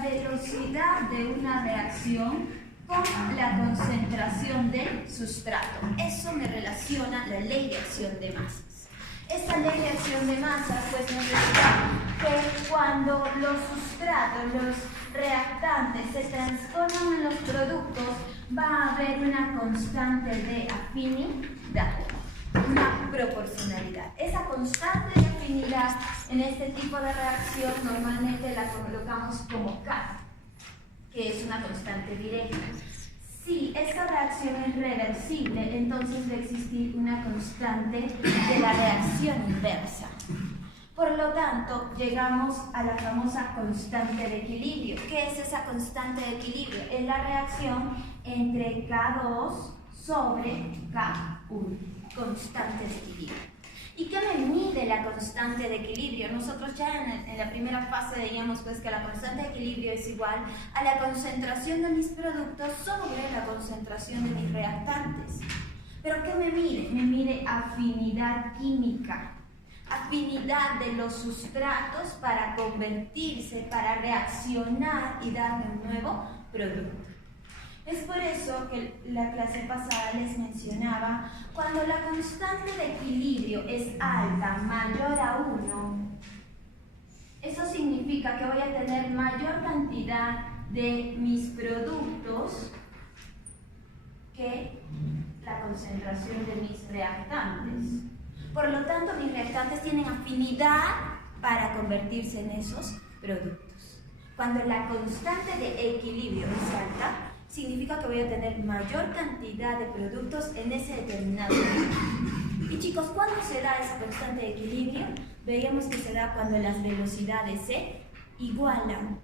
la velocidad de una reacción con la concentración del sustrato. Eso me relaciona la ley de acción de masas. Esta ley de acción de masas pues nos dice que cuando los sustratos, los reactantes se transforman en los productos, va a haber una constante de afinidad, una proporcionalidad. Esa constante de afinidad en este tipo de reacción normalmente la colocamos como K, que es una constante directa. Si esta reacción es reversible, entonces va a existir una constante de la reacción inversa. Por lo tanto, llegamos a la famosa constante de equilibrio. ¿Qué es esa constante de equilibrio? Es la reacción entre K2 sobre K1, constante de equilibrio. ¿Y qué me mide la constante de equilibrio? Nosotros ya en la primera fase veíamos pues que la constante de equilibrio es igual a la concentración de mis productos sobre la concentración de mis reactantes. ¿Pero qué me mide? Me mide afinidad química, afinidad de los sustratos para convertirse, para reaccionar y darme un nuevo producto. Es por eso que la clase pasada les mencionaba, cuando la constante de equilibrio es alta, mayor a 1, eso significa que voy a tener mayor cantidad de mis productos que la concentración de mis reactantes. Por lo tanto, mis reactantes tienen afinidad para convertirse en esos productos. Cuando la constante de equilibrio es alta, significa que voy a tener mayor cantidad de productos en ese determinado momento. Y chicos, ¿cuándo se da esa constante de equilibrio? Veíamos que se da cuando las velocidades se igualan.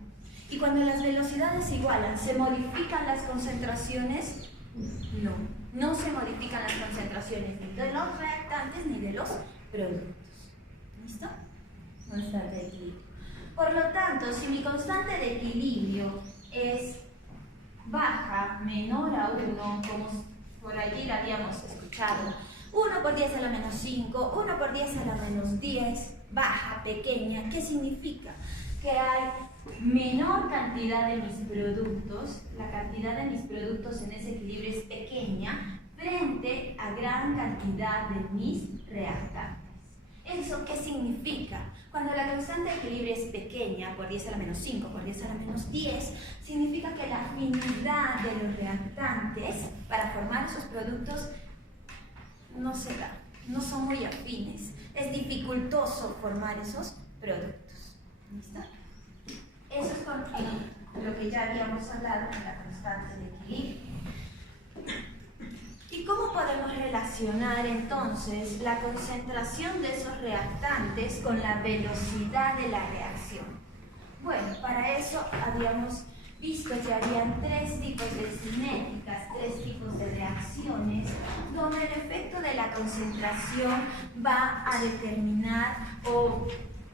Y cuando las velocidades se igualan, ¿se modifican las concentraciones? No, no se modifican las concentraciones ni de los reactantes ni de los productos. ¿Listo? Constante de equilibrio. Por lo tanto, si mi constante de equilibrio es baja, menor a 1, como por allí la habíamos escuchado, 1 por 10 a la menos 5, 1 por 10 a la menos 10, baja, pequeña, ¿qué significa? Que hay menor cantidad de mis productos, la cantidad de mis productos en ese equilibrio es pequeña frente a gran cantidad de mis reactantes. ¿Eso qué significa? Cuando la constante de equilibrio es pequeña, por 10 a la menos 5, por 10 a la menos 10, significa que la afinidad de los reactantes para formar esos productos no se da, no son muy afines. Es dificultoso formar esos productos. ¿Listo? Eso es con lo que ya habíamos hablado de la constante de equilibrio. ¿Y cómo podemos relacionar entonces la concentración de esos reactantes con la velocidad de la reacción? Bueno, para eso habíamos visto que habían 3 tipos de cinéticas, 3 tipos de reacciones, donde el efecto de la concentración va a determinar o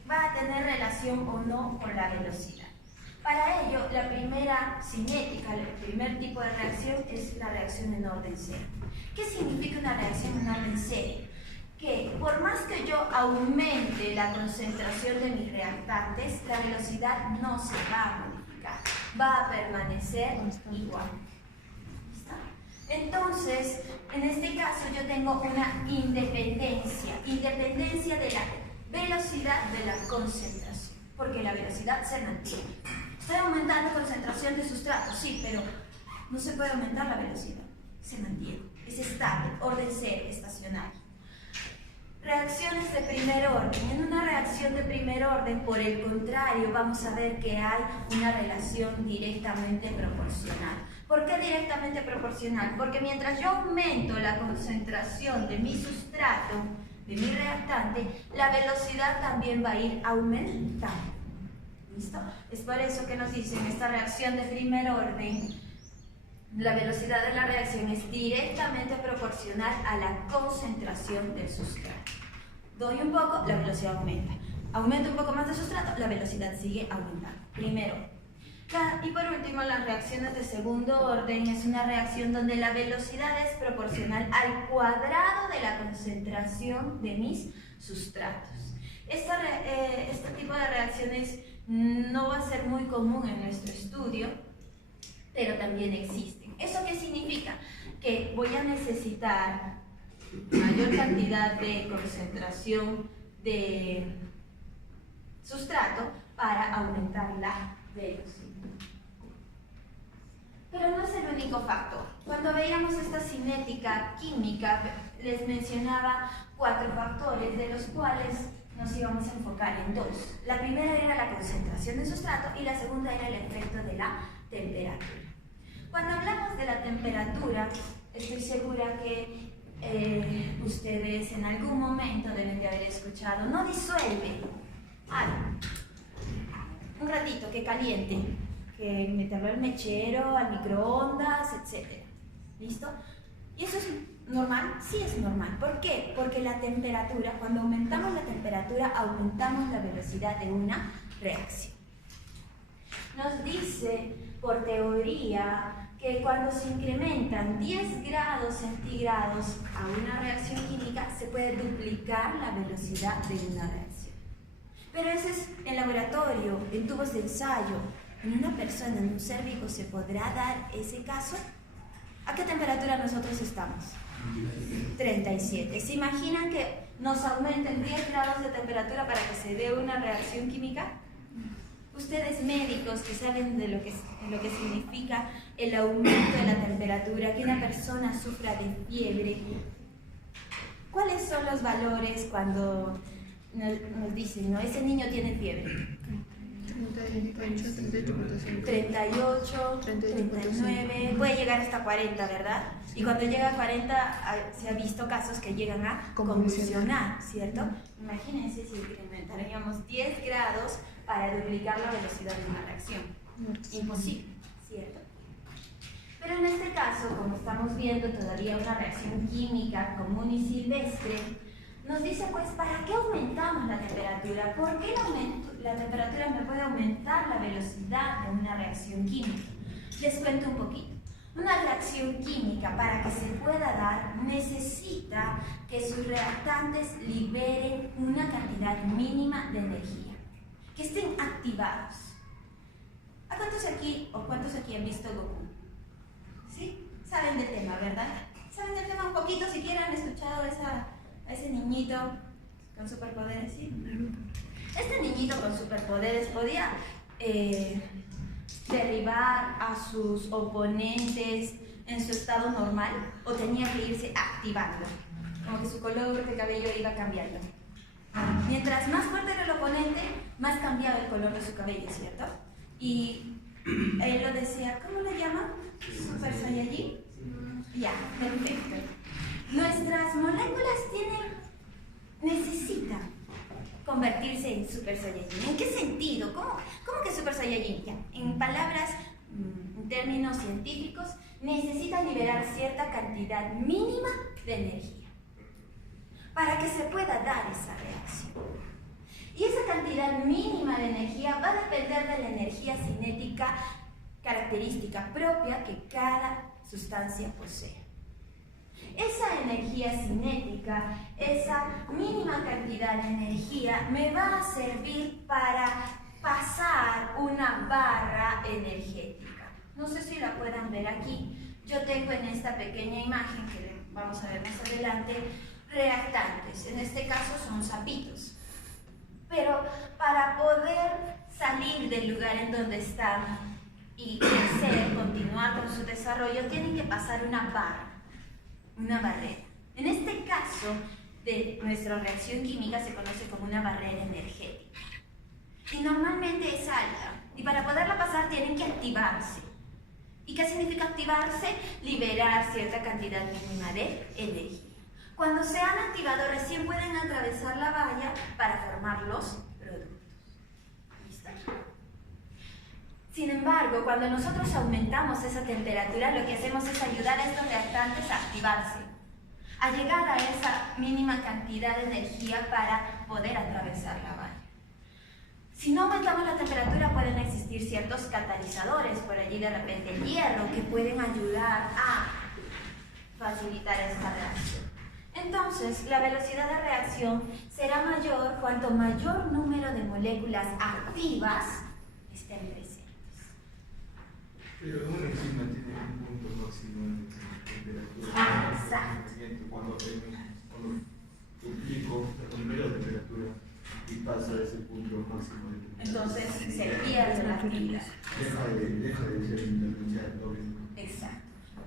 va a tener relación o no con la velocidad. Para ello, la primera cinética, el primer tipo de reacción es la reacción en orden cero. ¿Qué significa una reacción en orden cero? Que por más que yo aumente la concentración de mis reactantes, la velocidad no se va a modificar, va a permanecer igual. ¿Listo? Entonces, en este caso yo tengo una independencia de la velocidad de la concentración, porque la velocidad se mantiene. Estoy aumentando concentración de sustrato, sí, pero no se puede aumentar la velocidad, se mantiene, es estable, orden cero, estacionario. Reacciones de primer orden. En una reacción de primer orden, por el contrario, vamos a ver que hay una relación directamente proporcional. ¿Por qué directamente proporcional? Porque mientras yo aumento la concentración de mi sustrato, de mi reactante, la velocidad también va a ir aumentando. ¿Listo? Es por eso que nos dicen esta reacción de primer orden, la velocidad de la reacción es directamente proporcional a la concentración del sustrato. Doy un poco, la velocidad aumenta. Aumento un poco más de sustrato, la velocidad sigue aumentando. Primero. Y por último, las reacciones de segundo orden es una reacción donde la velocidad es proporcional al cuadrado de la concentración de mis sustratos. Este tipo de reacciones No va a ser muy común en nuestro estudio, pero también existen. ¿Eso qué significa? Que voy a necesitar mayor cantidad de concentración de sustrato para aumentar la velocidad. Pero no es el único factor. Cuando veíamos esta cinética química, les mencionaba 4 factores, de los cuales nos íbamos a enfocar en 2. La primera era la concentración de sustrato y la segunda era el efecto de la temperatura. Cuando hablamos de la temperatura, estoy segura que ustedes en algún momento deben de haber escuchado, no disuelve algo. Un ratito, que caliente, que meterlo al mechero, al microondas, etc. ¿Listo? ¿Y eso es normal? Sí es normal. ¿Por qué? Porque la temperatura, cuando aumentamos la temperatura, aumentamos la velocidad de una reacción. Nos dice, por teoría, que cuando se incrementan 10 grados centígrados a una reacción química, se puede duplicar la velocidad de una reacción. Pero eso es en laboratorio, en tubos de ensayo. En una persona, en un ser vivo, ¿se podrá dar ese caso? ¿A qué temperatura nosotros estamos? 37. ¿Se imaginan que nos aumenten 10 grados de temperatura para que se dé una reacción química? Ustedes médicos que saben de lo que significa el aumento de la temperatura, que una persona sufra de fiebre, ¿cuáles son los valores cuando nos dicen, no, ese niño tiene fiebre? 38, 39, puede llegar hasta 40, ¿verdad? Y cuando llega a 40 se ha visto casos que llegan a convulsionar, ¿cierto? Imagínense si incrementaríamos 10 grados para duplicar la velocidad de una reacción. Imposible, ¿cierto? Pero en este caso, como estamos viendo todavía una reacción química común y silvestre, nos dice, pues, ¿para qué aumentamos la temperatura? ¿Por qué la temperatura me puede aumentar la velocidad de una reacción química? Les cuento un poquito. Una reacción química, para que se pueda dar, necesita que sus reactantes liberen una cantidad mínima de energía, que estén activados. ¿A cuántos aquí han visto Goku? ¿Sí? Saben del tema, ¿verdad? ¿Saben del tema un poquito? Siquiera han escuchado a ese niñito con superpoderes, ¿sí? Este niñito con superpoderes podía derribar a sus oponentes en su estado normal, o tenía que irse activando, como que su color de cabello iba cambiando. Mientras más fuerte era el oponente, más cambiaba el color de su cabello, ¿cierto? Y él lo decía, ¿cómo le llaman? ¿Super Saiyajin? Ya, perfecto. Nuestras moléculas necesitan convertirse en Super Saiyajin. ¿En qué sentido? ¿Cómo que Super Saiyajin? Ya, en palabras, en términos científicos, necesitan liberar cierta cantidad mínima de energía para que se pueda dar esa reacción. Y esa cantidad mínima de energía va a depender de la energía cinética característica propia que cada sustancia posee. Esa energía cinética, esa mínima cantidad de energía, me va a servir para pasar una barra energética. No sé si la puedan ver aquí. Yo tengo en esta pequeña imagen, que vamos a ver más adelante, reactantes. En este caso son sapitos. Pero para poder salir del lugar en donde están y crecer, continuar con su desarrollo, tienen que pasar una barra. Una barrera. En este caso de nuestra reacción química se conoce como una barrera energética. Y normalmente es alta. Y para poderla pasar tienen que activarse. ¿Y qué significa activarse? Liberar cierta cantidad mínima de energía. Cuando se han activado, recién pueden atravesar la valla para formar los productos. ¿Listo? Sin embargo, cuando nosotros aumentamos esa temperatura, lo que hacemos es ayudar a estos reactantes a activarse, a llegar a esa mínima cantidad de energía para poder atravesar la valla. Si no aumentamos la temperatura, pueden existir ciertos catalizadores, por allí de repente el hierro, que pueden ayudar a facilitar esta reacción. Entonces, la velocidad de reacción será mayor cuanto mayor número de moléculas activas estén presentes. Pero una enzima tiene un punto máximo de temperatura. Exacto. Cuando duplico la primera temperatura y pasa a ese punto máximo de temperatura. Entonces se pierde la actividad. Deja de ser interferencial doble. Exacto.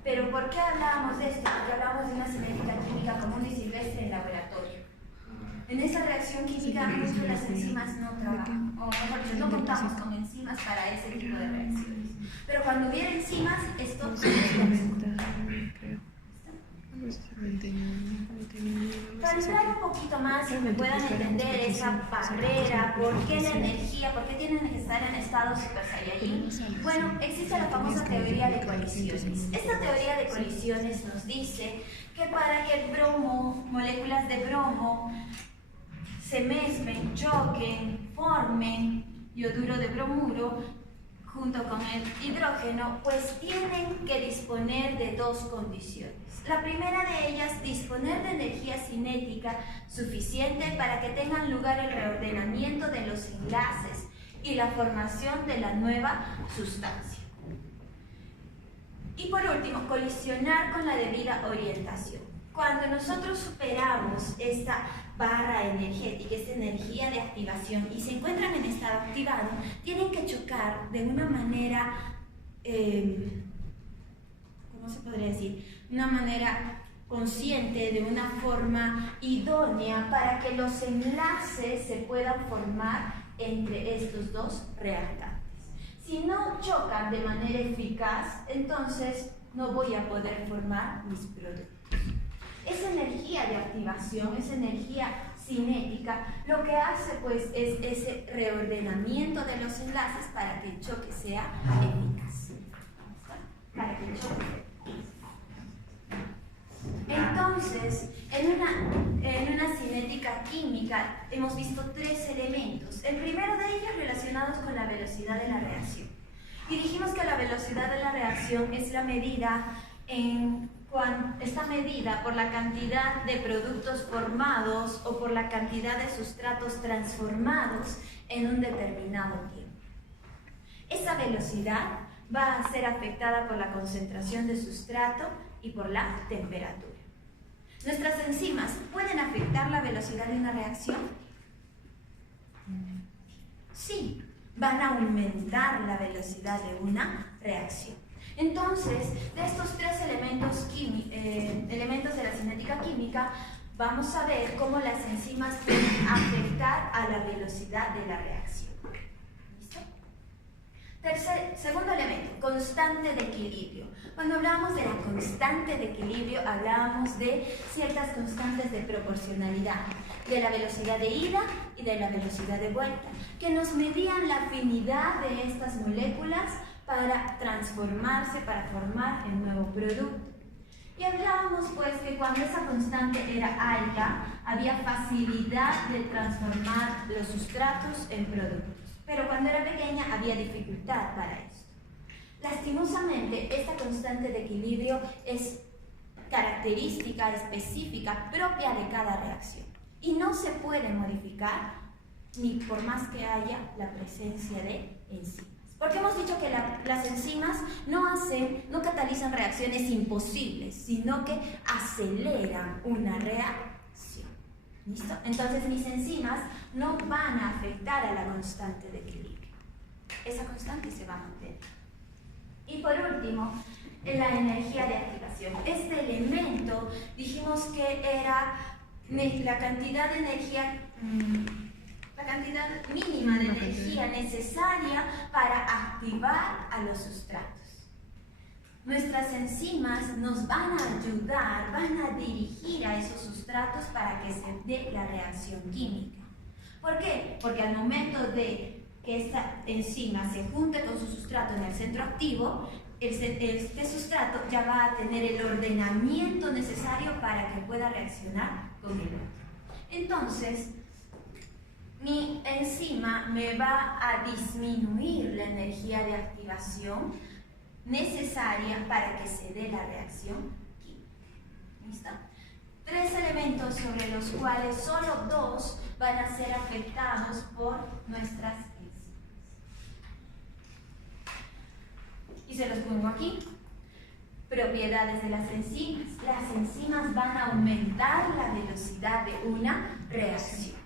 Pero ¿por qué hablábamos de esto? Porque hablamos de una cinética química común y silvestre en laboratorio. En esa reacción química muchas de las enzimas no trabajan, o mejor dicho, no contamos con enzimas para ese tipo de reacciones. Pero cuando hubiera enzimas, esto para entrar un poquito más y que puedan entender esa barrera, por qué la energía, por qué tienen que estar en estado Super Saiyajin, bueno, existe la famosa teoría de colisiones. Esta teoría de colisiones nos dice que para que el bromo, moléculas de bromo, se mezclen, choquen, formen ioduro de bromuro junto con el hidrógeno, pues tienen que disponer de dos condiciones. La primera de ellas, disponer de energía cinética suficiente para que tengan lugar el reordenamiento de los enlaces y la formación de la nueva sustancia. Y por último, colisionar con la debida orientación. Cuando nosotros superamos esta barra energética, esta energía de activación, y se encuentran en estado activado, tienen que chocar de una manera, ¿cómo se podría decir? Una manera consciente, de una forma idónea, para que los enlaces se puedan formar entre estos dos reactantes. Si no chocan de manera eficaz, entonces no voy a poder formar mis productos. Esa energía de activación, esa energía cinética, lo que hace pues es ese reordenamiento de los enlaces para que el choque sea eficaz. Para que el choque sea eficaz. Entonces, en una cinética química hemos visto tres elementos. El primero de ellos relacionados con la velocidad de la reacción. Y dijimos que la velocidad de la reacción es la medida está medida por la cantidad de productos formados o por la cantidad de sustratos transformados en un determinado tiempo. Esa velocidad va a ser afectada por la concentración de sustrato y por la temperatura. ¿Nuestras enzimas pueden afectar la velocidad de una reacción? Sí, van a aumentar la velocidad de una reacción. Entonces, de estos tres elementos de la cinética química, vamos a ver cómo las enzimas pueden afectar a la velocidad de la reacción. ¿Listo? Segundo elemento, constante de equilibrio. Cuando hablábamos de la constante de equilibrio, hablábamos de ciertas constantes de proporcionalidad, de la velocidad de ida y de la velocidad de vuelta, que nos medían la afinidad de estas moléculas para transformarse, para formar el nuevo producto. Y hablábamos pues que cuando esa constante era alta, había facilidad de transformar los sustratos en productos. Pero cuando era pequeña, había dificultad para esto. Lastimosamente, esta constante de equilibrio es característica específica propia de cada reacción. Y no se puede modificar ni por más que haya la presencia de enzimas. Porque hemos dicho que las enzimas no catalizan reacciones imposibles, sino que aceleran una reacción. ¿Listo? Entonces mis enzimas no van a afectar a la constante de equilibrio. Esa constante se va a mantener. Y por último, la energía de activación. Este elemento dijimos que era la cantidad de energía... la cantidad mínima de energía necesaria para activar a los sustratos. Nuestras enzimas nos van a ayudar, van a dirigir a esos sustratos para que se dé la reacción química. ¿Por qué? Porque al momento de que esta enzima se junte con su sustrato en el centro activo, este sustrato ya va a tener el ordenamiento necesario para que pueda reaccionar con el otro. Entonces, mi enzima me va a disminuir la energía de activación necesaria para que se dé la reacción química. ¿Listo? Tres elementos sobre los cuales solo dos van a ser afectados por nuestras enzimas. Y se los pongo aquí. Propiedades de las enzimas. Las enzimas van a aumentar la velocidad de una reacción.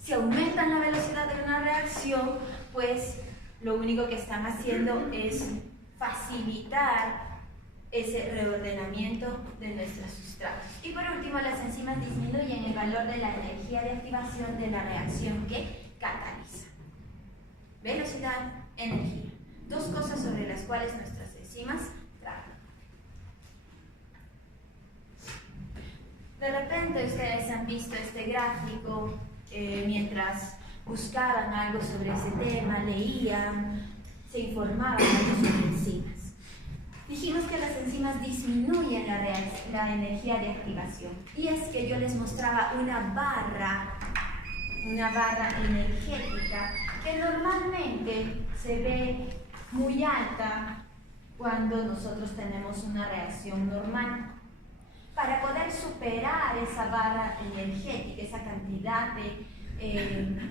Si aumentan la velocidad de una reacción, pues lo único que están haciendo es facilitar ese reordenamiento de nuestros sustratos. Y por último, las enzimas disminuyen el valor de la energía de activación de la reacción que cataliza. Velocidad, energía. Dos cosas sobre las cuales nuestras enzimas trabajan. De repente ustedes han visto este gráfico mientras buscaban algo sobre ese tema, leían, se informaban algo sobre enzimas. Dijimos que las enzimas disminuyen la energía de activación. Y es que yo les mostraba una barra energética que normalmente se ve muy alta cuando nosotros tenemos una reacción normal. Para poder superar esa barra energética, esa cantidad de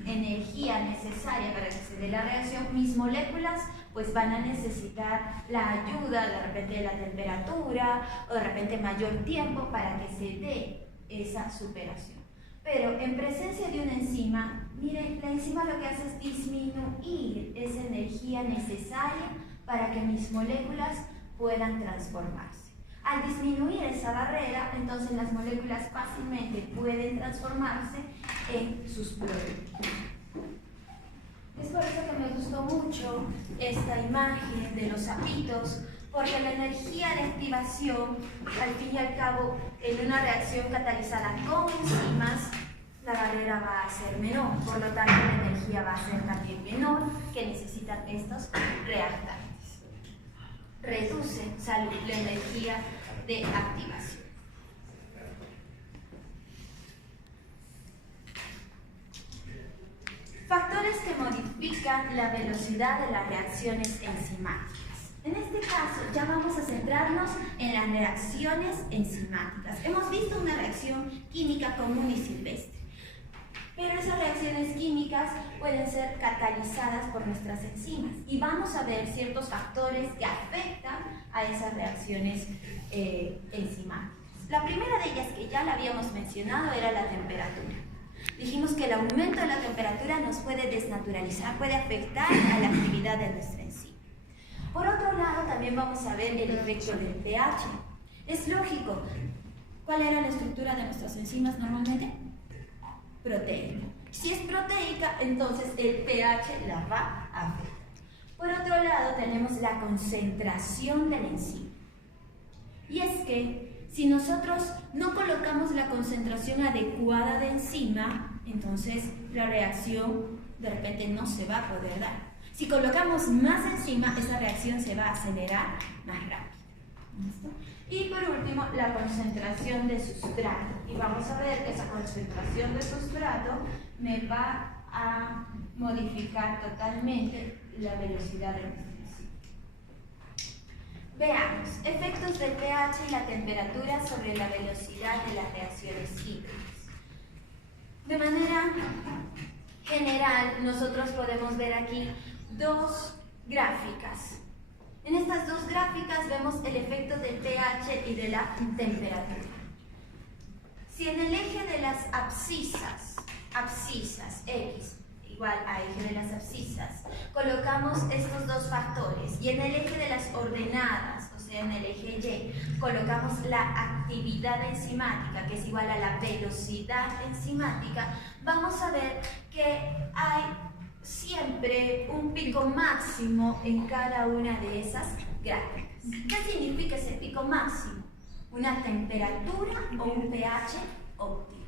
energía necesaria para que se dé la reacción, mis moléculas pues van a necesitar la ayuda de repente de la temperatura o de repente mayor tiempo para que se dé esa superación. Pero en presencia de una enzima, miren, la enzima lo que hace es disminuir esa energía necesaria para que mis moléculas puedan transformarse. Al disminuir esa barrera, entonces las moléculas fácilmente pueden transformarse en sus productos. Es por eso que me gustó mucho esta imagen de los sapitos, porque la energía de activación, al fin y al cabo, en una reacción catalizada con enzimas, la barrera va a ser menor, por lo tanto la energía va a ser también menor que necesitan estos reactantes. Reduce la energía de activación. Factores que modifican la velocidad de las reacciones enzimáticas. En este caso ya vamos a centrarnos en las reacciones enzimáticas. Hemos visto una reacción química común y silvestre, pero esas reacciones químicas pueden ser catalizadas por nuestras enzimas y vamos a ver ciertos factores que afectan a esas reacciones enzimáticas. La primera de ellas, que ya la habíamos mencionado, era la temperatura. Dijimos que el aumento de la temperatura nos puede desnaturalizar, puede afectar a la actividad de nuestra enzima. Por otro lado, también vamos a ver el efecto del pH. Es lógico. ¿Cuál era la estructura de nuestras enzimas normalmente? Proteica. Si es proteica, entonces el pH la va a afectar. Por otro lado, tenemos la concentración de la enzima. Y es que si nosotros no colocamos la concentración adecuada de enzima, entonces la reacción de repente no se va a poder dar. Si colocamos más enzima, esa reacción se va a acelerar más rápido. ¿Listo? Y por último, la concentración de sustrato. Y vamos a ver que esa concentración de sustrato me va a modificar totalmente la velocidad de nuestra enzima. Veamos, efectos del pH y la temperatura sobre la velocidad de las reacciones químicas. De manera general, nosotros podemos ver aquí dos gráficas. En estas dos gráficas vemos el efecto del pH y de la temperatura. Si en el eje de las abscisas, X igual a eje de las abscisas, colocamos estos dos factores, y en el eje de las ordenadas, o sea en el eje Y, colocamos la actividad enzimática, que es igual a la velocidad enzimática, vamos a ver que hay siempre un pico máximo en cada una de esas gráficas. ¿Qué significa ese pico máximo? Una temperatura o un pH óptimo,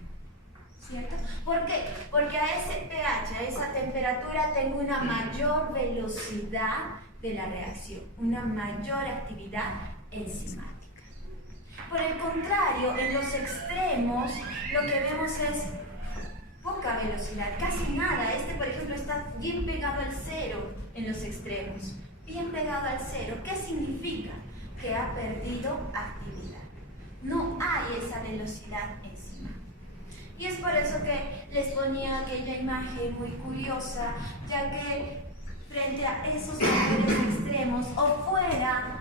¿cierto? ¿Por qué? Porque a ese pH, a esa temperatura, tengo una mayor velocidad de la reacción, una mayor actividad enzimática. Por el contrario, en los extremos, lo que vemos es poca velocidad, casi nada. Por ejemplo, está bien pegado al cero en los extremos. Bien pegado al cero. ¿Qué significa? Que ha perdido actividad. No hay esa velocidad encima. Y es por eso que les ponía aquella imagen muy curiosa, ya que frente a esos factores extremos o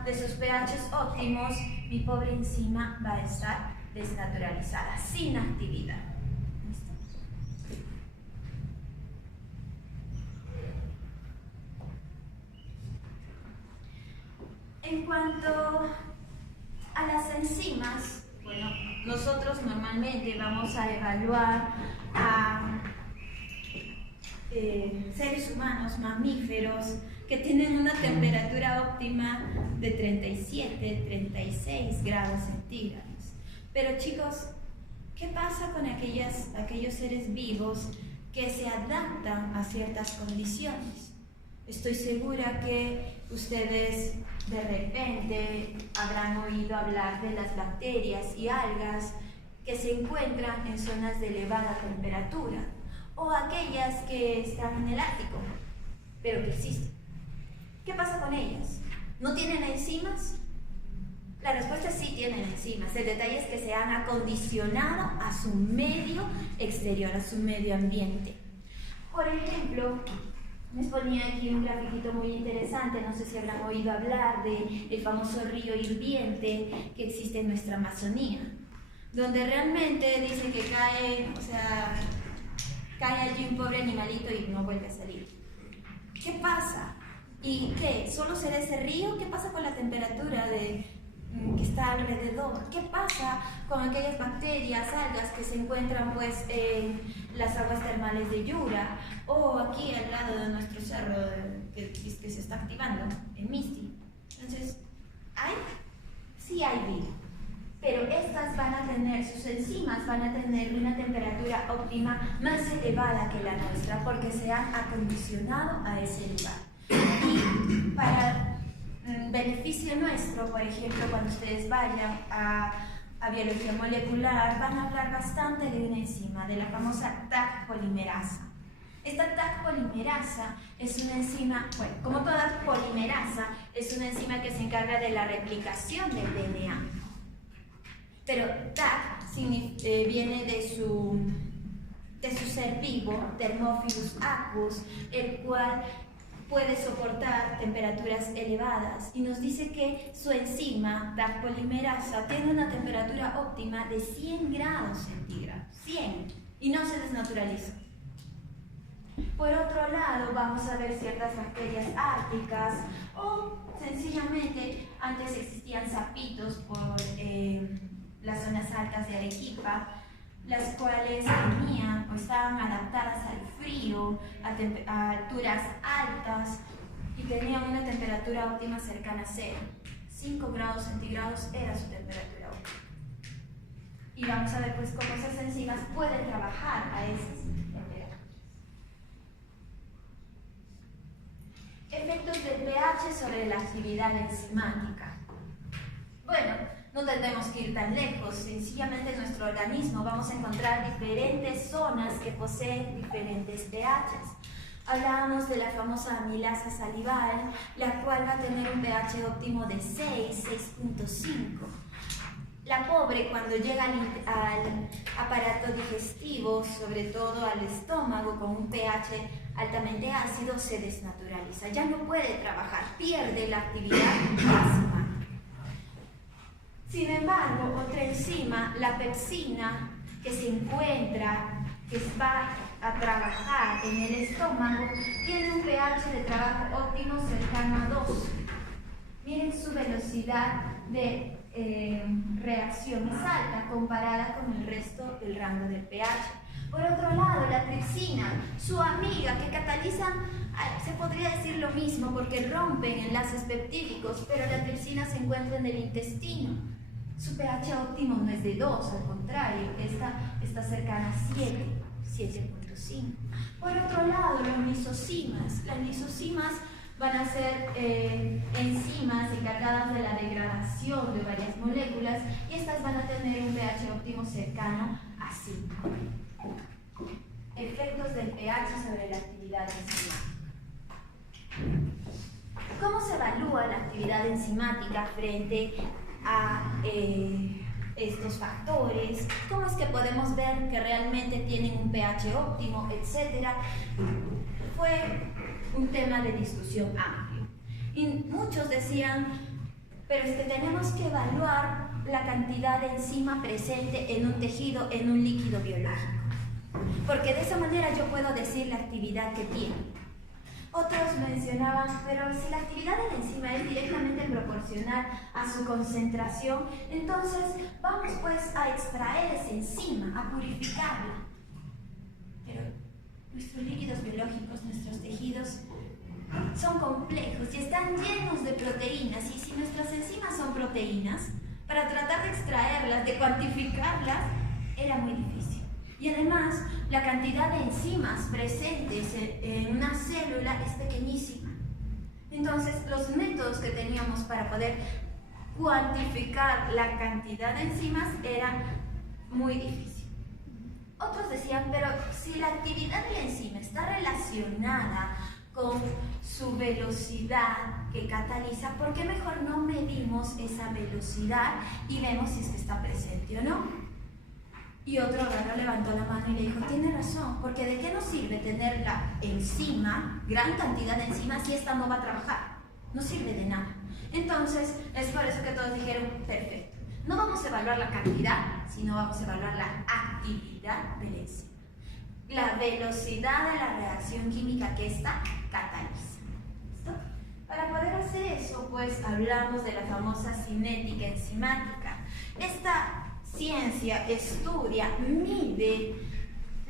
de sus pHs óptimos, mi pobre enzima va a estar desnaturalizada, sin actividad. ¿Listo? En cuanto a las enzimas, bueno, nosotros normalmente vamos a evaluar a seres humanos, mamíferos, que tienen una temperatura óptima de 37, 36 grados centígrados. Pero chicos, ¿qué pasa con aquellos seres vivos que se adaptan a ciertas condiciones? Estoy segura que ustedes de repente habrán oído hablar de las bacterias y algas que se encuentran en zonas de elevada temperatura, o aquellas que están en el Ártico, pero que existen. ¿Qué pasa con ellas? ¿No tienen enzimas? La respuesta es sí, tienen enzimas. El detalle es que se han acondicionado a su medio exterior, a su medio ambiente. Por ejemplo, les ponía aquí un grafiquito muy interesante, no sé si habrán oído hablar del famoso río hirviente que existe en nuestra Amazonía, donde realmente dice que cae allí un pobre animalito y no vuelve a salir. ¿Qué pasa? ¿Y qué? ¿Solo será ese río? ¿Qué pasa con la temperatura que está alrededor? ¿Qué pasa con aquellas bacterias, algas que se encuentran pues en las aguas termales de Yura, o aquí al lado de nuestro cerro que se está activando, en Misti? Entonces, sí hay vida, pero estas van a tener, sus enzimas van a tener una temperatura óptima más elevada que la nuestra, porque se han acondicionado a ese lugar. Y para beneficio nuestro, por ejemplo, cuando ustedes vayan a biología molecular, van a hablar bastante de una enzima, de la famosa Taq polimerasa. Esta Taq polimerasa es una enzima, bueno, como toda polimerasa, es una enzima que se encarga de la replicación del DNA. Pero Taq viene de su ser vivo, Thermophilus aqueous, el cual puede soportar temperaturas elevadas, y nos dice que su enzima Taq polimerasa tiene una temperatura óptima de 100 grados centígrados, 100, y no se desnaturaliza. Por otro lado, vamos a ver ciertas bacterias árticas, o sencillamente antes existían sapitos por las zonas altas de Arequipa, las cuales tenían o estaban adaptadas al frío, a alturas altas, y tenían una temperatura óptima cercana a 0. 5 grados centígrados era su temperatura óptima. Y vamos a ver pues cómo esas enzimas pueden trabajar a esas temperaturas. Efectos del pH sobre la actividad enzimática. Bueno, no tendremos que ir tan lejos, sencillamente en nuestro organismo vamos a encontrar diferentes zonas que poseen diferentes pHs. Hablábamos de la famosa amilasa salival, la cual va a tener un pH óptimo de 6, 6.5. La pobre, cuando llega al aparato digestivo, sobre todo al estómago, con un pH altamente ácido, se desnaturaliza, ya no puede trabajar, pierde la actividad enzimática. Sin embargo, otra enzima, la pepsina, que se encuentra, que va a trabajar en el estómago, tiene un pH de trabajo óptimo cercano a 2. Miren su velocidad de reacción es alta comparada con el resto del rango del pH. Por otro lado, la tripsina, su amiga, que cataliza, se podría decir lo mismo porque rompen enlaces peptídicos, pero la tripsina se encuentra en el intestino. Su pH óptimo no es de 2, al contrario, está cercana a 7, 7.5. Por otro lado, las lisosimas van a ser enzimas encargadas de la degradación de varias moléculas, y estas van a tener un pH óptimo cercano a 5. Efectos del pH sobre la actividad enzimática. ¿Cómo se evalúa la actividad enzimática frente a estos factores? ¿Cómo es que podemos ver que realmente tienen un pH óptimo, etcétera? Fue un tema de discusión amplio. Y muchos decían pero es que tenemos que evaluar la cantidad de enzima presente en un tejido, en un líquido biológico. Porque de esa manera yo puedo decir la actividad que tiene. Otros mencionaban, pero si la actividad de la enzima es directamente proporcional a su concentración, entonces vamos pues a extraer esa enzima, a purificarla. Pero nuestros líquidos biológicos, nuestros tejidos, son complejos y están llenos de proteínas, y si nuestras enzimas son proteínas, para tratar de extraerlas, de cuantificarlas, era muy difícil. Y además, la cantidad de enzimas presentes en una célula es pequeñísima. Entonces, los métodos que teníamos para poder cuantificar la cantidad de enzimas eran muy difíciles. Otros decían, pero si la actividad de la enzima está relacionada con su velocidad que cataliza, ¿por qué mejor no medimos esa velocidad y vemos si es que está presente o no? Y otro agarró, levantó la mano y le dijo, tiene razón, porque ¿de qué nos sirve tener la enzima, gran cantidad de enzimas, si esta no va a trabajar? No sirve de nada. Entonces, es por eso que todos dijeron, perfecto, no vamos a evaluar la cantidad, sino vamos a evaluar la actividad de la enzima, la velocidad de la reacción química que esta cataliza. ¿Listo? Para poder hacer eso, pues hablamos de la famosa cinética enzimática. Esta ciencia estudia, mide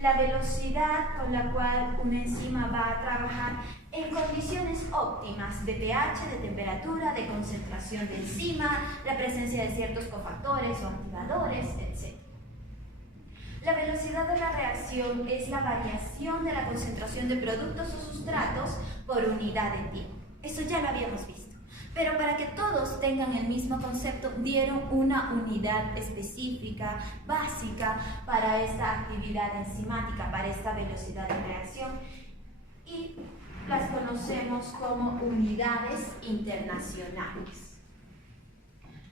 la velocidad con la cual una enzima va a trabajar en condiciones óptimas de pH, de temperatura, de concentración de enzima, la presencia de ciertos cofactores o activadores, etc. La velocidad de la reacción es la variación de la concentración de productos o sustratos por unidad de tiempo. Eso ya lo habíamos visto. Pero para que todos tengan el mismo concepto, dieron una unidad específica, básica, para esta actividad enzimática, para esta velocidad de reacción, y las conocemos como unidades internacionales.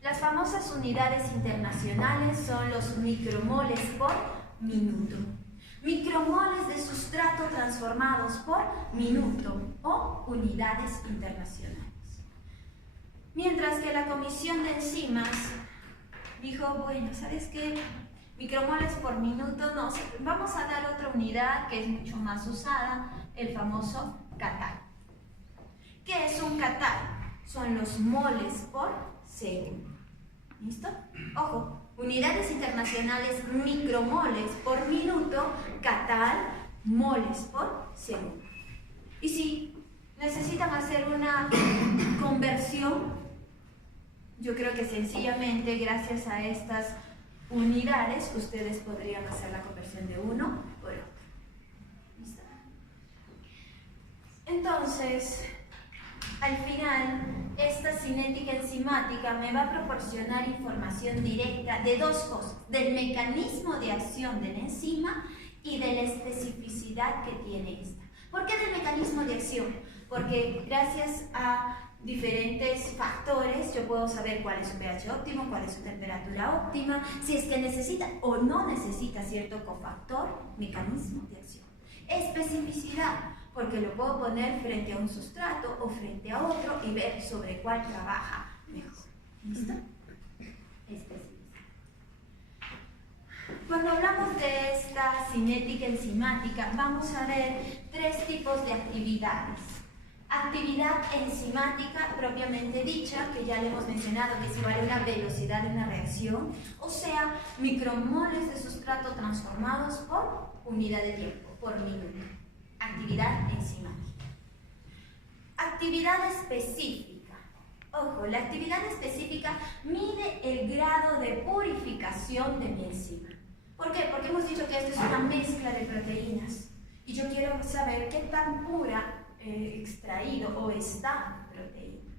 Las famosas unidades internacionales son los micromoles por minuto. Micromoles de sustrato transformados por minuto o unidades internacionales. Mientras que la Comisión de Enzimas dijo, bueno, ¿sabes qué? Micromoles por minuto, no, vamos a dar otra unidad que es mucho más usada, el famoso catal. ¿Qué es un catal? Son los moles por segundo. ¿Listo? Ojo, unidades internacionales, micromoles por minuto, catal, moles por segundo. Y si necesitan hacer una conversión, yo creo que sencillamente gracias a estas unidades ustedes podrían hacer la conversión de uno por otro. ¿Listo? Entonces, al final, esta cinética enzimática me va a proporcionar información directa de dos cosas: del mecanismo de acción de la enzima y de la especificidad que tiene esta. ¿Por qué del mecanismo de acción? Porque gracias a diferentes factores yo puedo saber cuál es su pH óptimo, cuál es su temperatura óptima, si es que necesita o no necesita cierto cofactor, mecanismo de acción. Especificidad, porque lo puedo poner frente a un sustrato o frente a otro y ver sobre cuál trabaja mejor. ¿Listo? Especificidad. Cuando hablamos de esta cinética enzimática, vamos a ver tres tipos de actividades. Actividad enzimática propiamente dicha, que ya le hemos mencionado, que es igual a una velocidad de una reacción, o sea, micromoles de sustrato transformados por unidad de tiempo, por minuto. Actividad enzimática. Actividad específica. Ojo, la actividad específica mide el grado de purificación de mi enzima. ¿Por qué? Porque hemos dicho que esto es una mezcla de proteínas y yo quiero saber qué tan pura extraído o está proteína.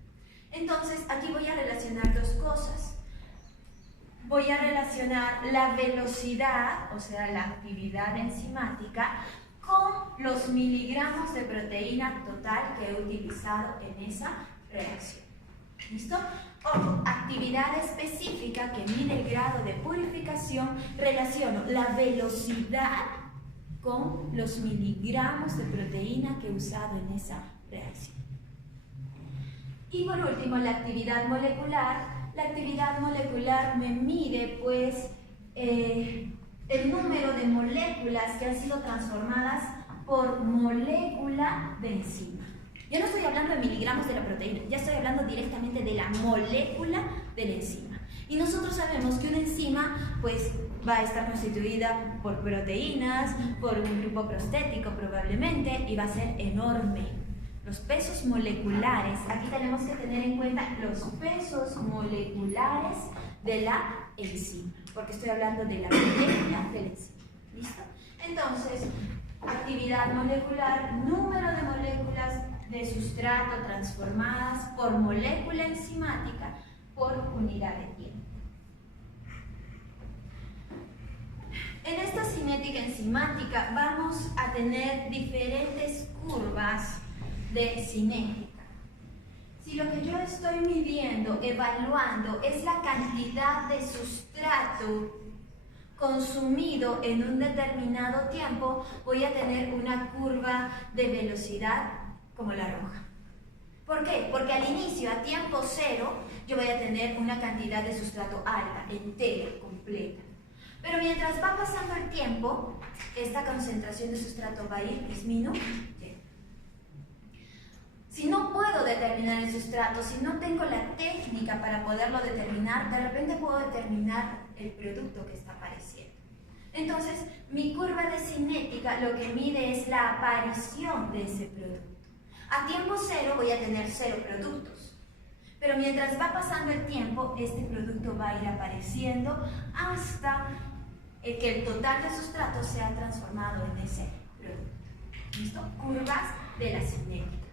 Entonces, aquí voy a relacionar dos cosas. Voy a relacionar la velocidad, o sea, la actividad enzimática, con los miligramos de proteína total que he utilizado en esa reacción. ¿Listo? Ojo, actividad específica que mide el grado de purificación, relaciono la velocidad con los miligramos de proteína que he usado en esa reacción. Y por último, la actividad molecular. La actividad molecular me mide, pues, el número de moléculas que han sido transformadas por molécula de enzima. Yo no estoy hablando de miligramos de la proteína, ya estoy hablando directamente de la molécula de la enzima. Y nosotros sabemos que una enzima, pues, va a estar constituida por proteínas, por un grupo prostético probablemente, y va a ser enorme. Los pesos moleculares, aquí tenemos que tener en cuenta los pesos moleculares de la enzima, porque estoy hablando de la molécula de la enzima. ¿Listo? Entonces, actividad molecular, número de moléculas de sustrato transformadas por molécula enzimática por unidad de tiempo. En esta cinética enzimática vamos a tener diferentes curvas de cinética. Si lo que yo estoy midiendo, evaluando, es la cantidad de sustrato consumido en un determinado tiempo, voy a tener una curva de velocidad como la roja. ¿Por qué? Porque al inicio, a tiempo cero, yo voy a tener una cantidad de sustrato alta, entera, completa. Pero mientras va pasando el tiempo, esta concentración de sustrato va a ir disminuyendo. Si no puedo determinar el sustrato, si no tengo la técnica para poderlo determinar, de repente puedo determinar el producto que está apareciendo. Entonces, mi curva de cinética lo que mide es la aparición de ese producto. A tiempo cero voy a tener 0 productos. Pero mientras va pasando el tiempo, este producto va a ir apareciendo hasta que el total de sustrato sea transformado en ese producto. ¿Listo? Curvas de la cinética,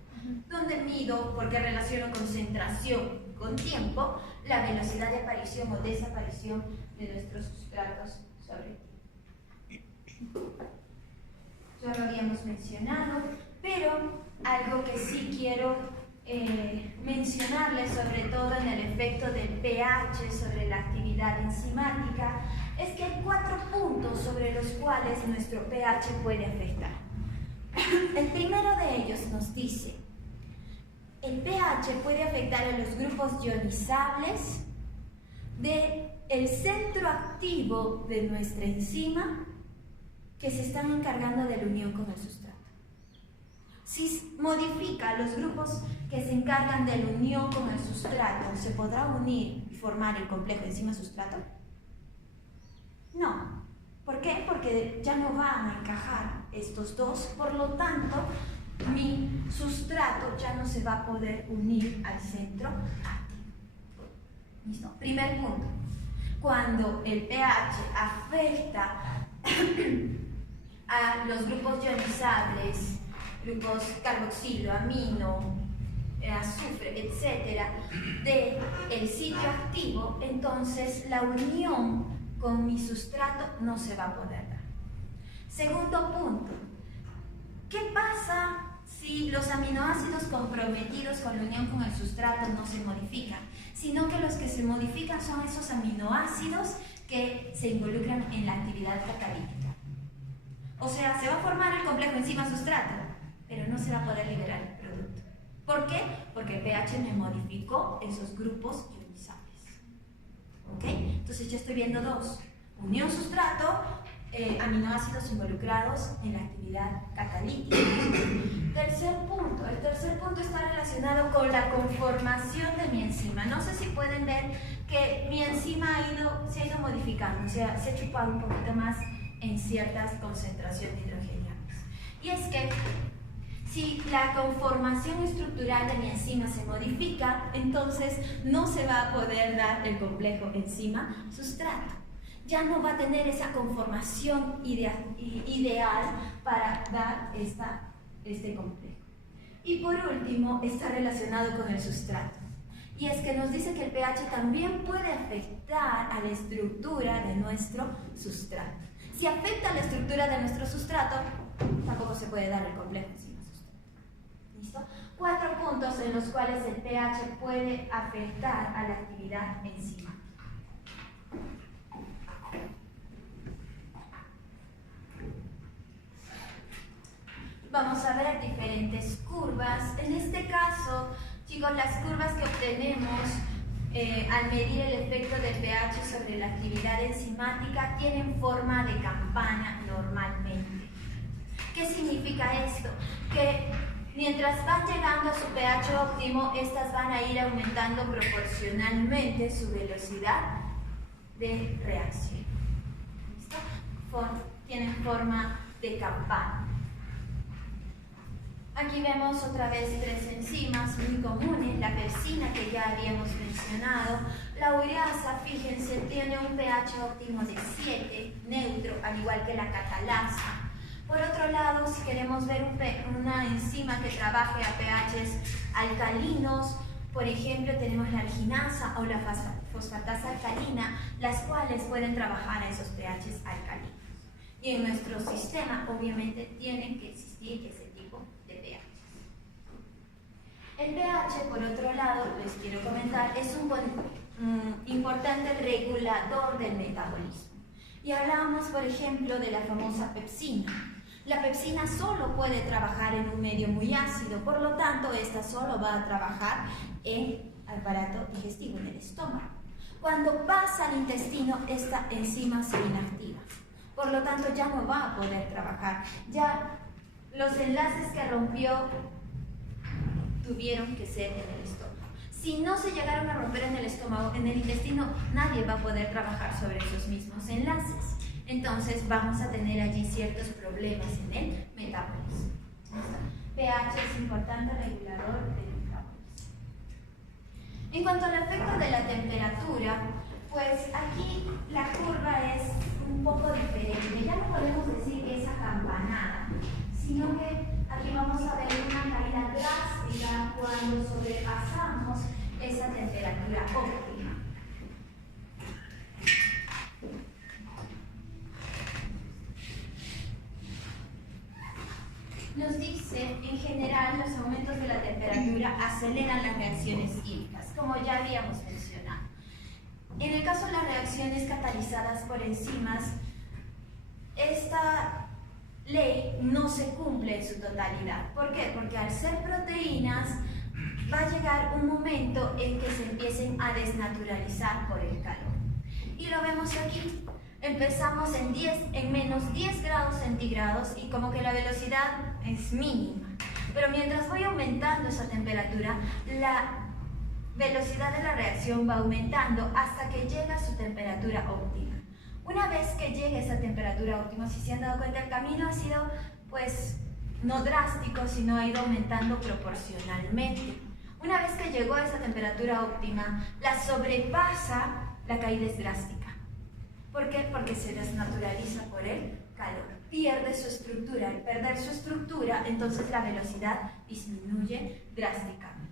donde mido, porque relaciono concentración con tiempo, la velocidad de aparición o desaparición de nuestros sustratos sobre tiempo. Ya lo habíamos mencionado, pero algo que sí quiero mencionarles, sobre todo en el efecto del pH sobre la actividad enzimática, es que hay 4 puntos sobre los cuales nuestro pH puede afectar. El primero de ellos nos dice: el pH puede afectar a los grupos ionizables del centro activo de nuestra enzima que se están encargando de la unión con el sustrato. Si modifica los grupos que se encargan de la unión con el sustrato, ¿se podrá unir y formar el complejo enzima-sustrato? No. ¿Por qué? Porque ya no van a encajar estos dos, por lo tanto, mi sustrato ya no se va a poder unir al centro activo. ¿Listo? Primer punto. Cuando el pH afecta a los grupos ionizables, grupos carboxilo, amino, azufre, etc., del sitio activo, entonces la unión con mi sustrato no se va a poder dar. Segundo punto, ¿qué pasa si los aminoácidos comprometidos con la unión con el sustrato no se modifican? Sino que los que se modifican son esos aminoácidos que se involucran en la actividad catalítica. O sea, se va a formar el complejo enzima-sustrato, pero no se va a poder liberar el producto. ¿Por qué? Porque el pH me modificó esos grupos ionizables. ¿Ok? Entonces ya estoy viendo dos: unión-sustrato, aminoácidos involucrados en la actividad catalítica. Tercer punto. El tercer punto está relacionado con la conformación de mi enzima. No sé si pueden ver que mi enzima se ha ido modificando, o sea, se ha chupado un poquito más en ciertas concentraciones hidrogeniadas. Y es que si la conformación estructural de mi enzima se modifica, entonces no se va a poder dar el complejo enzima-sustrato. Ya no va a tener esa conformación ideal para dar este complejo. Y por último, está relacionado con el sustrato. Y es que nos dice que el pH también puede afectar a la estructura de nuestro sustrato. Si afecta a la estructura de nuestro sustrato, tampoco se puede dar el complejo enzima-sustrato. ¿Listo? 4 puntos en los cuales el pH puede afectar a la actividad enzimática. Vamos a ver diferentes curvas. En este caso, Chicos, las curvas que obtenemos al medir el efecto del pH sobre la actividad enzimática tienen forma de campana normalmente. ¿Qué significa esto? Que mientras van llegando a su pH óptimo, estas van a ir aumentando proporcionalmente su velocidad de reacción. ¿Listo? Tienen forma de campana. Aquí vemos otra vez 3 enzimas muy comunes, la pepsina que ya habíamos mencionado, la ureasa, fíjense, tiene un pH óptimo de 7, neutro, al igual que la catalasa. Por otro lado, si queremos ver una enzima que trabaje a pHs alcalinos, por ejemplo, tenemos la arginasa o la fosfatasa alcalina, las cuales pueden trabajar a esos pHs alcalinos. Y en nuestro sistema, obviamente, tienen que existir ese tipo de pHs. El pH, por otro lado, les quiero comentar, es un importante regulador del metabolismo. Y hablábamos, por ejemplo, de la famosa pepsina. La pepsina solo puede trabajar en un medio muy ácido, por lo tanto, esta solo va a trabajar en el aparato digestivo, en el estómago. Cuando pasa al intestino, esta enzima se inactiva. Por lo tanto, ya no va a poder trabajar. Ya los enlaces que rompió tuvieron que ser en el estómago. Si no se llegaron a romper en el estómago, en el intestino, nadie va a poder trabajar sobre esos mismos enlaces. Entonces, vamos a tener allí ciertos problemas en el metabolismo. pH es importante regulador del metabolismo. En cuanto al efecto de la temperatura, pues aquí la curva es un poco diferente. Ya no podemos decir que es acampanada, sino que aquí vamos a ver una caída drástica cuando sobrepasamos esa temperatura óptima. Nos dice, en general, los aumentos de la temperatura aceleran las reacciones químicas, como ya habíamos mencionado. En el caso de las reacciones catalizadas por enzimas, esta ley no se cumple en su totalidad. ¿Por qué? Porque al ser proteínas, va a llegar un momento en que se empiecen a desnaturalizar por el calor. Y lo vemos aquí. Empezamos en menos 10 grados centígrados y como que la velocidad es mínima. Pero mientras voy aumentando esa temperatura, la velocidad de la reacción va aumentando hasta que llega a su temperatura óptima. Una vez que llegue a esa temperatura óptima, si se han dado cuenta, el camino ha sido, pues, no drástico, sino ha ido aumentando proporcionalmente. Una vez que llegó a esa temperatura óptima, la sobrepasa, la caída es drástica. ¿Por qué? Porque se desnaturaliza por el calor. Pierde su estructura. Al perder su estructura, entonces la velocidad disminuye drásticamente.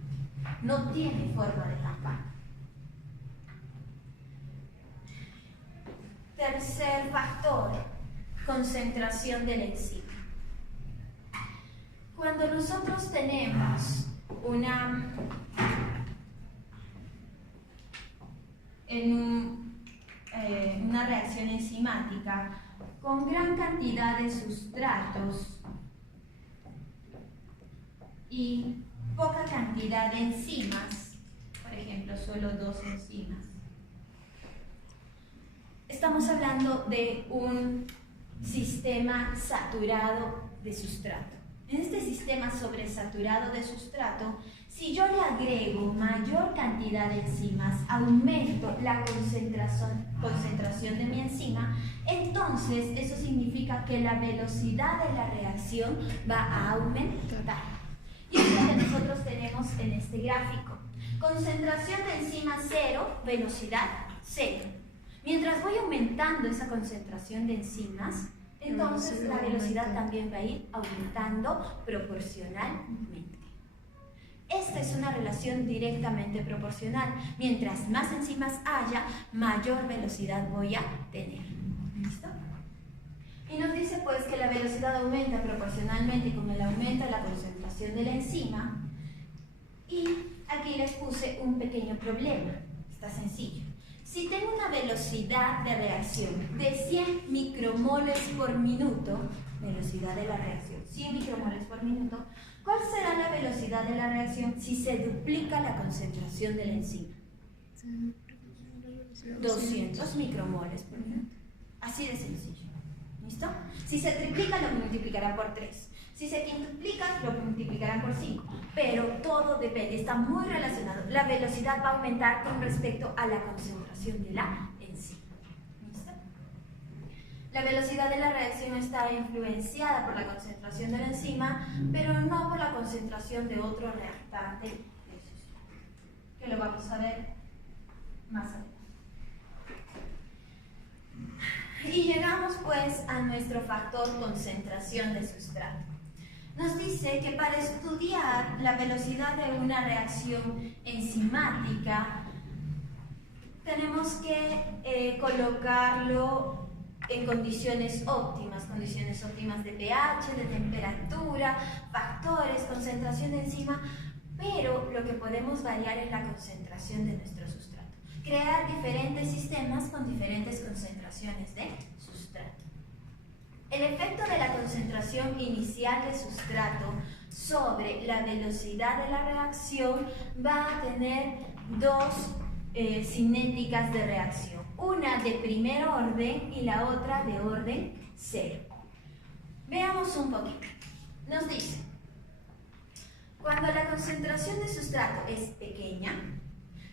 No tiene forma de campana. Tercer factor, concentración de la enzima. Cuando nosotros tenemos una reacción enzimática con gran cantidad de sustratos y poca cantidad de enzimas, por ejemplo, solo 2 enzimas, estamos hablando de un sistema saturado de sustrato. En este sistema sobresaturado de sustrato, si yo le agrego mayor cantidad de enzimas, aumento la concentración de mi enzima, entonces eso significa que la velocidad de la reacción va a aumentar. Y es lo que nosotros tenemos en este gráfico. Concentración de enzima 0, velocidad 0. Mientras voy aumentando esa concentración de enzimas, entonces la velocidad también va a ir aumentando proporcionalmente. Esta es una relación directamente proporcional. Mientras más enzimas haya, mayor velocidad voy a tener. ¿Listo? Y nos dice pues que la velocidad aumenta proporcionalmente con el aumento de la concentración de la enzima. Y aquí les puse un pequeño problema. Está sencillo. Si tengo una velocidad de reacción de 100 micromoles por minuto, velocidad de la reacción, 100 micromoles por minuto, ¿Cuál será la velocidad de la reacción si se duplica la concentración de la enzima? 200 micromoles por minuto. Así de sencillo. ¿Listo? Si se triplica, lo multiplicarán por 3. Si se quintuplica, lo multiplicarán por 5. Pero todo depende, está muy relacionado. La velocidad va a aumentar con respecto a la concentración de la enzima. ¿Listo? La velocidad de la reacción está influenciada por la concentración de la enzima, pero no por la concentración de otro reactante del sustrato, que lo vamos a ver más adelante. Y llegamos pues a nuestro factor concentración de sustrato. Nos dice que para estudiar la velocidad de una reacción enzimática tenemos que colocarlo en condiciones óptimas de pH, de temperatura, factores, concentración de enzima, pero lo que podemos variar es la concentración de nuestro sustrato. Crear diferentes sistemas con diferentes concentraciones de sustrato. El efecto de la concentración inicial de sustrato sobre la velocidad de la reacción va a tener dos cinéticas de reacción, una de primer orden y la otra de orden cero. Veamos un poquito. Nos dice, cuando la concentración de sustrato es pequeña,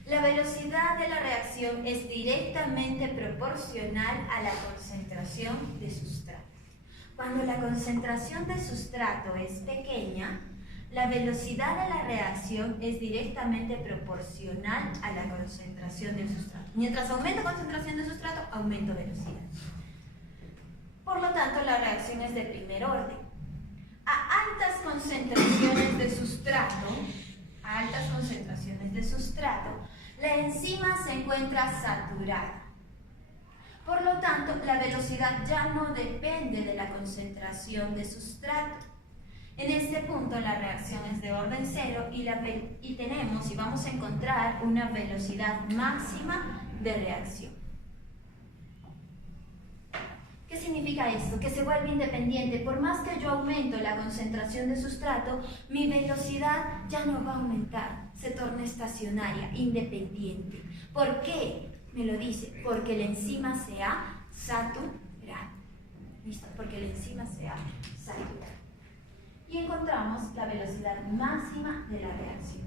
la velocidad de la reacción es directamente proporcional a la concentración de sustrato. Cuando la concentración de sustrato es pequeña, la velocidad de la reacción es directamente proporcional a la concentración del sustrato. Mientras aumenta concentración de sustrato, aumenta velocidad. Por lo tanto, la reacción es de primer orden. A altas concentraciones de sustrato, la enzima se encuentra saturada. Por lo tanto, la velocidad ya no depende de la concentración de sustrato. En este punto la reacción es de orden cero y vamos a encontrar una velocidad máxima de reacción. ¿Qué significa esto? Que se vuelve independiente. Por más que yo aumento la concentración de sustrato, mi velocidad ya no va a aumentar, se torna estacionaria, independiente. ¿Por qué? Me lo dice, porque la enzima se ha saturado. ¿Listo? Porque la enzima se ha saturado. Y encontramos la velocidad máxima de la reacción.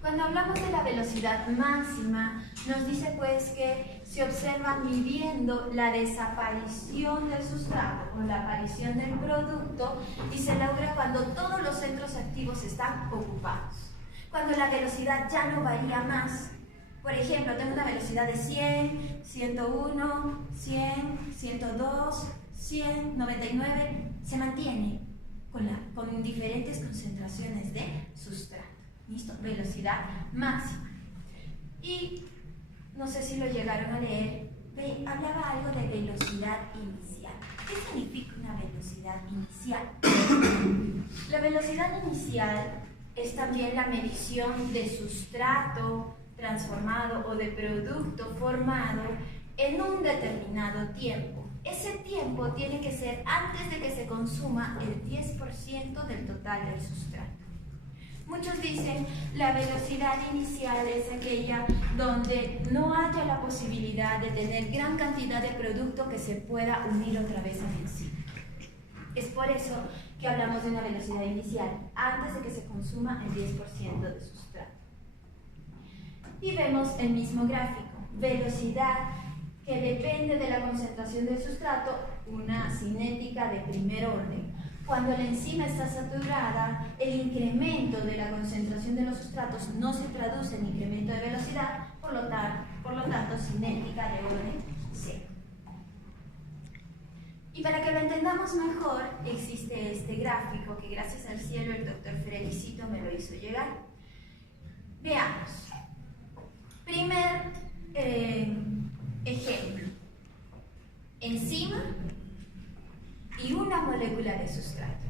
Cuando hablamos de la velocidad máxima, nos dice pues que se observa midiendo la desaparición del sustrato o la aparición del producto y se logra cuando todos los centros activos están ocupados. Cuando la velocidad ya no varía más. Por ejemplo, tengo una velocidad de 100, 101, 100, 102, 100, 99, se mantiene con diferentes concentraciones de sustrato. ¿Listo? Velocidad máxima. Y no sé si lo llegaron a leer, hablaba algo de velocidad inicial. ¿Qué significa una velocidad inicial? La velocidad inicial es también la medición de sustrato transformado o de producto formado en un determinado tiempo. Ese tiempo tiene que ser antes de que se consuma el 10% del total del sustrato. Muchos dicen la velocidad inicial es aquella donde no haya la posibilidad de tener gran cantidad de producto que se pueda unir otra vez a la enzima. Es por eso que hablamos de una velocidad inicial, antes de que se consuma el 10% de sustrato. Y vemos el mismo gráfico, velocidad que depende de la concentración del sustrato, una cinética de primer orden. Cuando la enzima está saturada, el incremento de la concentración de los sustratos no se traduce en incremento de velocidad, por lo tanto, cinética de orden cero. Y para que lo entendamos mejor, existe este gráfico que gracias al cielo el doctor Felicito me lo hizo llegar. Veamos. Primer ejemplo. Enzima y una molécula de sustrato.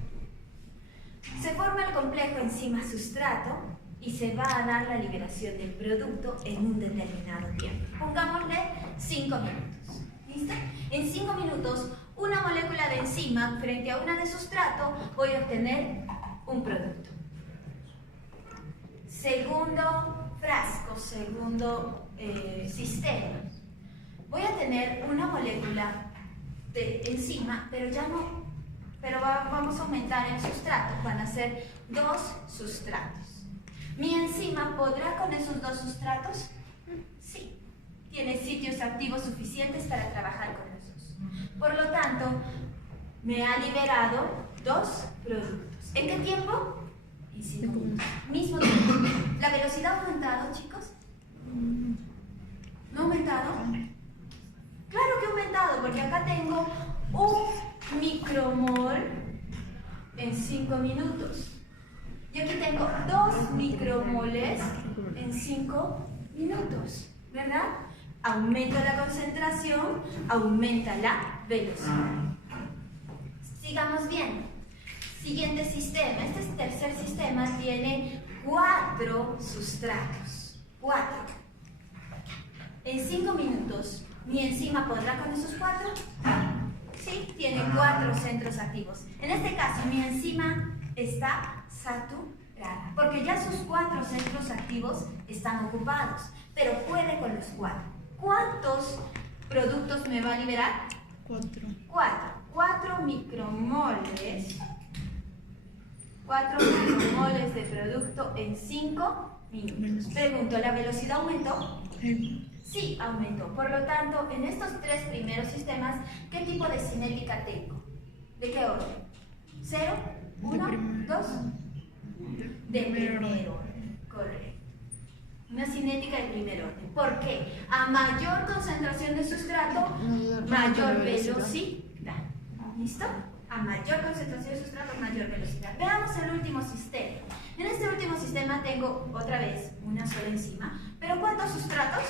Se forma el complejo enzima-sustrato y se va a dar la liberación del producto en un determinado tiempo. Pongámosle 5 minutos. ¿Listo? En 5 minutos, una molécula de enzima frente a una de sustrato voy a obtener un producto. Segundo frasco, segundo sistema. Voy a tener una molécula de enzima, vamos a aumentar el sustrato. Van a ser 2 sustratos. ¿Mi enzima podrá con esos 2 sustratos? Sí. Tiene sitios activos suficientes para trabajar con los 2. Por lo tanto, me ha liberado 2 productos. ¿En qué tiempo? En 5 minutos. Mismo tiempo. ¿La velocidad ha aumentado, chicos? ¿No ha aumentado? Claro que ha aumentado, porque acá tengo 1 micromol en 5 minutos. Y aquí tengo 2 micromoles en 5 minutos, ¿verdad? Aumenta la concentración, aumenta la velocidad. Sigamos viendo. Siguiente sistema. Este tercer sistema tiene 4 sustratos. 4. En 5 minutos, ¿mi enzima podrá con esos 4? Sí, tiene 4 centros activos. En este caso, mi enzima está saturada, porque ya sus 4 centros activos están ocupados, pero puede con los 4. ¿Cuántos productos me va a liberar? 4. 4 micromoles. 4 micromoles de producto en 5 minutos. Pregunto, ¿la velocidad aumentó? Sí, aumentó. Por lo tanto, en estos 3 primeros sistemas, ¿qué tipo de cinética tengo? ¿De qué orden? ¿0? ¿1? ¿2? De primer orden. Correcto. Una cinética de primer orden. ¿Por qué? A mayor concentración de sustrato, mayor velocidad. ¿Listo? A mayor concentración de sustrato, mayor velocidad. Veamos el último sistema. En este último sistema tengo otra vez una sola enzima. ¿Pero cuántos sustratos?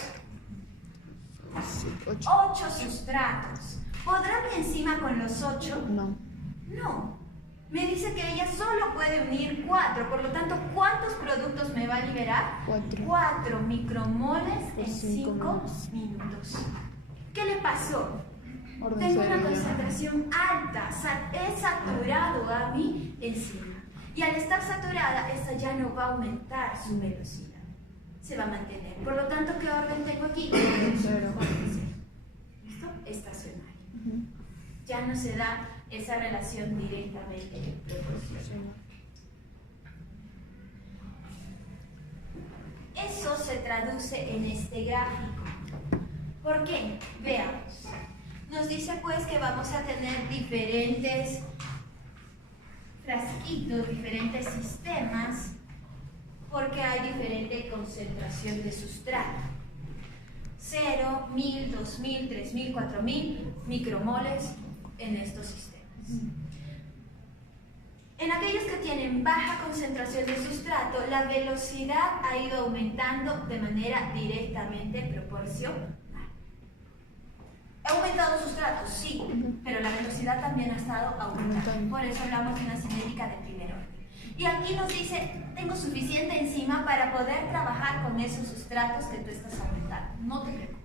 8 sustratos. ¿Podrá mi enzima con los 8? No. No. Me dice que ella solo puede unir 4. Por lo tanto, ¿cuántos productos me va a liberar? 4. 4 micromoles en 5 minutos. ¿Qué le pasó? Tengo una concentración alta. He saturado a mi enzima. Y al estar saturada, esta ya no va a aumentar su velocidad. Se va a mantener. Por lo tanto, ¿qué orden tengo aquí? 0. ¿Listo? Estacionario. Ya no se da esa relación directamente proporcional. Eso se traduce en este gráfico. ¿Por qué? Veamos. Nos dice pues que vamos a tener diferentes frasquitos, diferentes sistemas, porque hay diferente concentración de sustrato. 0, 1000, 2000, 3000, 4000 micromoles en estos sistemas. En aquellos que tienen baja concentración de sustrato, la velocidad ha ido aumentando de manera directamente proporcional. ¿Ha aumentado sustratos? Sí, pero la velocidad también ha estado aumentando. Por eso hablamos de una cinética de primer orden. Y aquí nos dice, tengo suficiente enzima para poder trabajar con esos sustratos que tú estás aumentando. No te preocupes.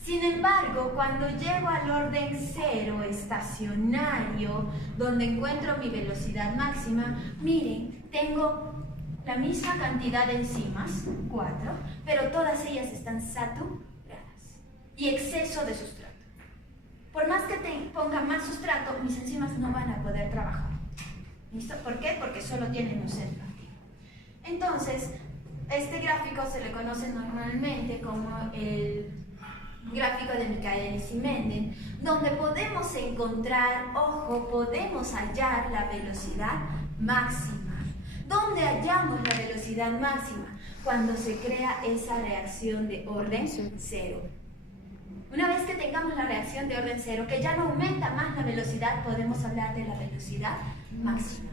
Sin embargo, cuando llego al orden 0 estacionario, donde encuentro mi velocidad máxima, miren, tengo la misma cantidad de enzimas, 4, pero todas ellas están saturadas y exceso de sustrato. Por más que te ponga más sustrato, mis enzimas no van a poder trabajar. ¿Listo? ¿Por qué? Porque solo tienen un centro activo. Entonces, este gráfico se le conoce normalmente como el gráfico de Michaelis y Menden, donde podemos encontrar, ojo, podemos hallar la velocidad máxima. ¿Dónde hallamos la velocidad máxima? Cuando se crea esa reacción de orden 0. Una vez que tengamos la reacción de orden 0, que ya no aumenta más la velocidad, podemos hablar de la velocidad máxima.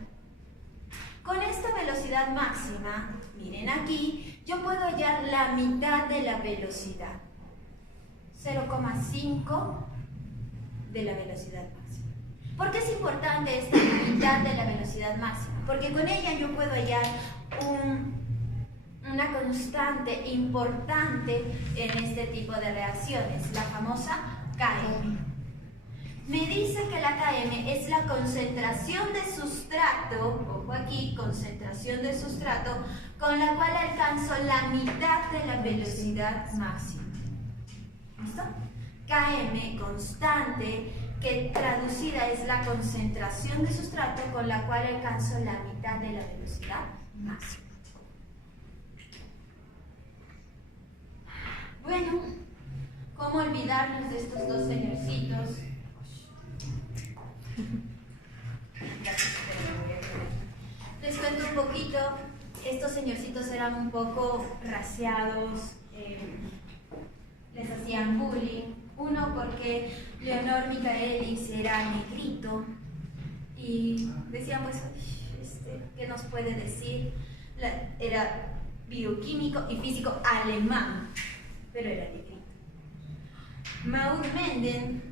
Con esta velocidad máxima, miren aquí, yo puedo hallar la mitad de la velocidad. 0,5 de la velocidad máxima. ¿Por qué es importante esta mitad de la velocidad máxima? Porque con ella yo puedo hallar una constante importante en este tipo de reacciones, la famosa Km. Me dice que la Km es la concentración de sustrato, ojo aquí, concentración del sustrato, con la cual alcanzo la mitad de la velocidad máxima. ¿Listo? Km constante, que traducida es la concentración de sustrato con la cual alcanzo la mitad de la velocidad máxima. Bueno, ¿cómo olvidarnos de estos dos señorcitos? Les cuento un poquito. Estos señorcitos eran un poco raciados, les hacían bullying. Uno porque Leonor Michaelis era negrito y decían pues, ¿qué nos puede decir? Era bioquímico y físico alemán, pero era negrito. Maud Menden,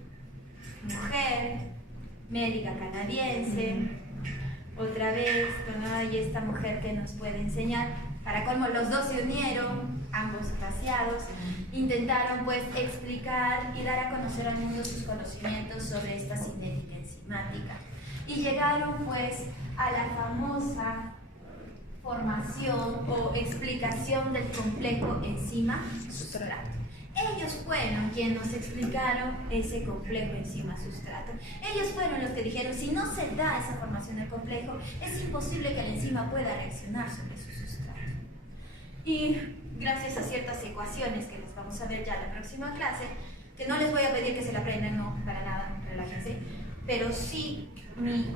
mujer, médica canadiense, otra vez, bueno, hay esta mujer que nos puede enseñar. Para colmo, los dos se unieron, ambos raciados, intentaron pues explicar y dar a conocer al mundo sus conocimientos sobre esta cinética enzimática. Y llegaron pues a la famosa formación o explicación del complejo enzima-sustrato. Ellos fueron quienes nos explicaron ese complejo enzima-sustrato. Ellos fueron los que dijeron, si no se da esa formación del complejo, es imposible que la enzima pueda reaccionar sobre su sustrato. Y gracias a ciertas ecuaciones que les vamos a ver ya en la próxima clase, que no les voy a pedir que se la aprendan, no, para nada, relájense, pero sí mi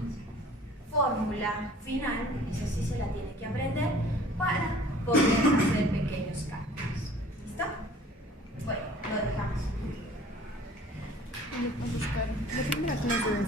fórmula final, esa sí se la tiene que aprender para poder hacer pequeños cálculos. ¿Listo? Bueno, lo dejamos. La primera clase de